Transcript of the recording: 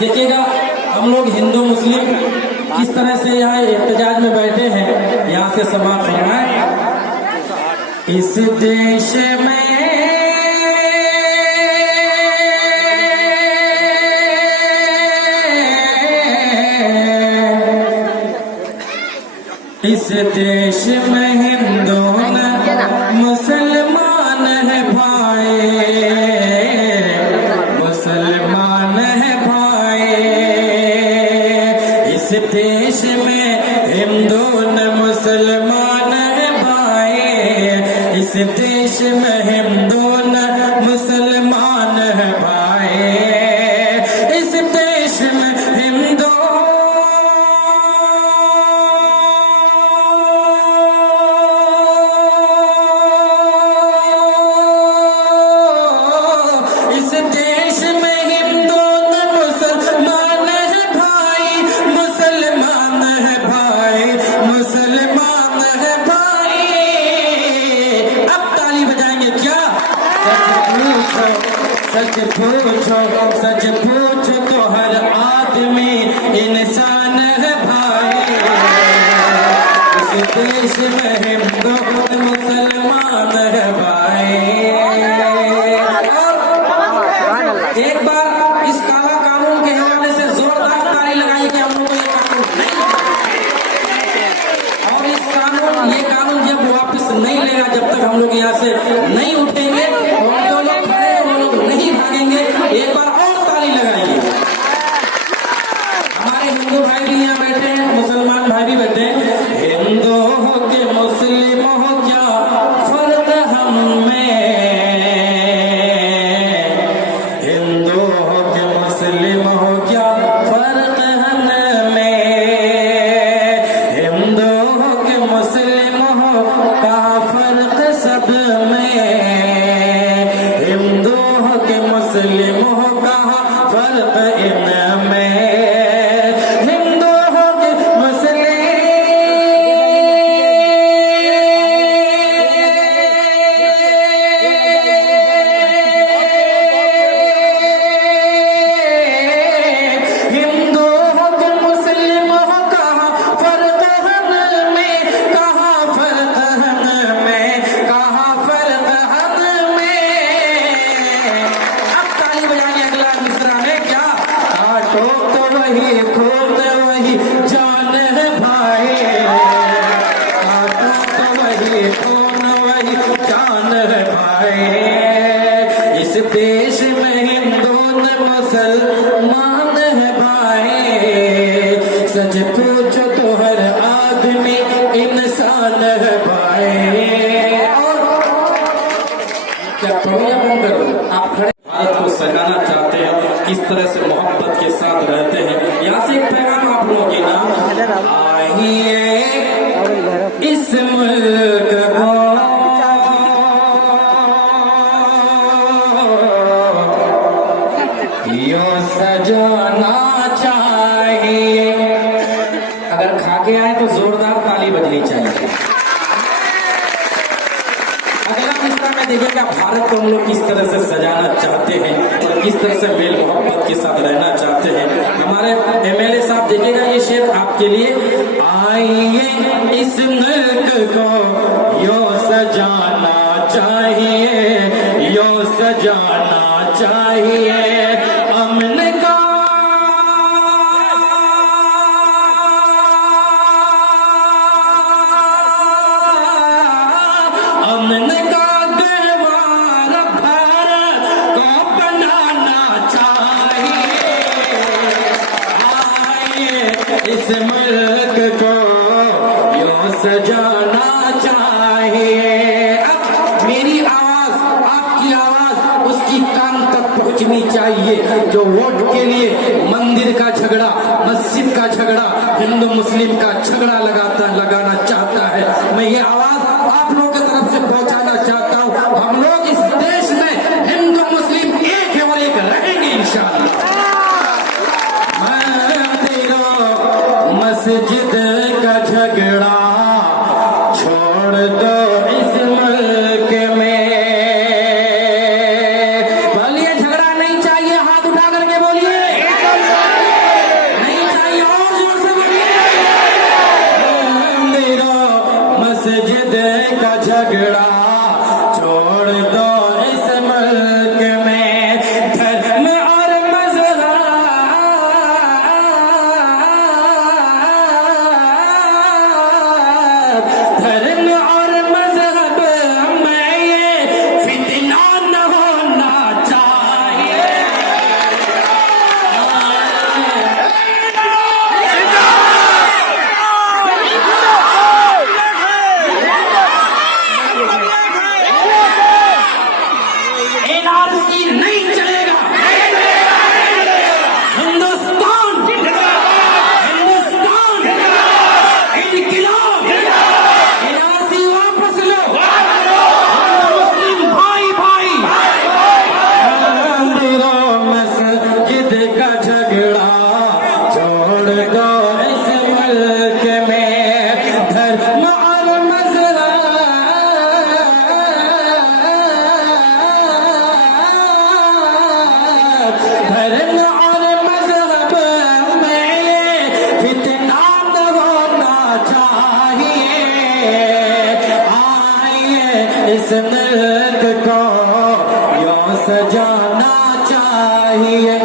देखिएगा हम लोग हिंदू मुस्लिम किस तरह से यहाँ एहतजाज में बैठे हैं, यहाँ से समाज सुनाए। इस देश में इस देश में हिंदू मुसलमान है भाई, मुसलमान है भाई। इस देश में हिंदू मुसलमान है भाई, इस देश में हिंदू मुसलमान है भाई, इस देश में हिंदू सच पूछो तो हर आदमी इंसान है भाई, इस देश में हिंदू मुसलमान है भाई। एक बार इस काला कानून के हवाले से जोरदार ताली लगाई कि हम लोगों को ये कानून नहीं, और ये कानून जब वापस नहीं लेगा, जब तक हम लोग यहाँ से नहीं उठेंगे, एक बार और ताली लगाइए। हमारे हिंदू भाई भी यहाँ बैठे हैं, मुसलमान भाई भी बैठे हैं। हिंदू हो के मुस्लिम हो क्या फर्क हम में, हिंदू हो के मुस्लिम हो क्या फर्क हम में, हिंदू हो के मुस्लिम हो का फर्क सब में, हिंदू हो के मुस्लिम हो का फर्क इनमें, हिंदू हो के मुस्लिम, हिंदू हो के मुस्लिम हो कहाँ फर्क हमें, कहाँ फर्क हमें, कहाँ फर्क हमें। अब ताली बजाने अगला मिसरा है क्या, काटो तो वही खून वही जान है भाई, काटो तो वही खून वही जान है भाई। इस देश में हिंदू मुसलमान है भाई, सच पूछो तो हर आदमी इंसान है भाई। और क्या करो या बंद करो, आप खड़े भारत को सजाना चाहते हैं, किस तरह से मोहब्बत के साथ रहते हैं। यहाँ से एक पैगाम आप लोगों के नाम, आइए इस मुल्क को यूं सजाना चाहिए। अगर खा के आए तो जोरदार ताली बजनी चाहिए। अगला मिसरा में देखिएगा भारत को हम लोग किस तरह से सजाना चाहते हैं और किस तरह से मेल मोहब्बत के साथ रहना चाहते हैं। हमारे एमएलए साहब देखिएगा ये शेर आपके लिए, आइए इस मुल्क को यूं सजाना चाहिए, यूं सजाना चाहिए, अमन का अमन का दरबार भारत को बनाना चाहिए, आइए इस मुल्क को यूं सजाना चाहिए। अब मेरी आवाज, आपकी आवाज उसकी कान तक पहुंचनी चाहिए, जो वोट के लिए मंदिर का झगड़ा, मस्जिद का झगड़ा, हिंदू मुस्लिम का झगड़ा लगाना चाहता है। मैं ये आवाज आप लोगों की तरफ से पहुंचाना चाहता हूँ। हम लोग इस देश में हिंदू मुस्लिम एक है और एक रहेंगे इंशाअल्लाह। मंदिरों मस्जिद का झगड़ा छोड़ दो इस मुल्क में, बोलिए झगड़ा नहीं चाहिए, हाथ उठा करके इस मिल्क को यूं सजाना चाहिए।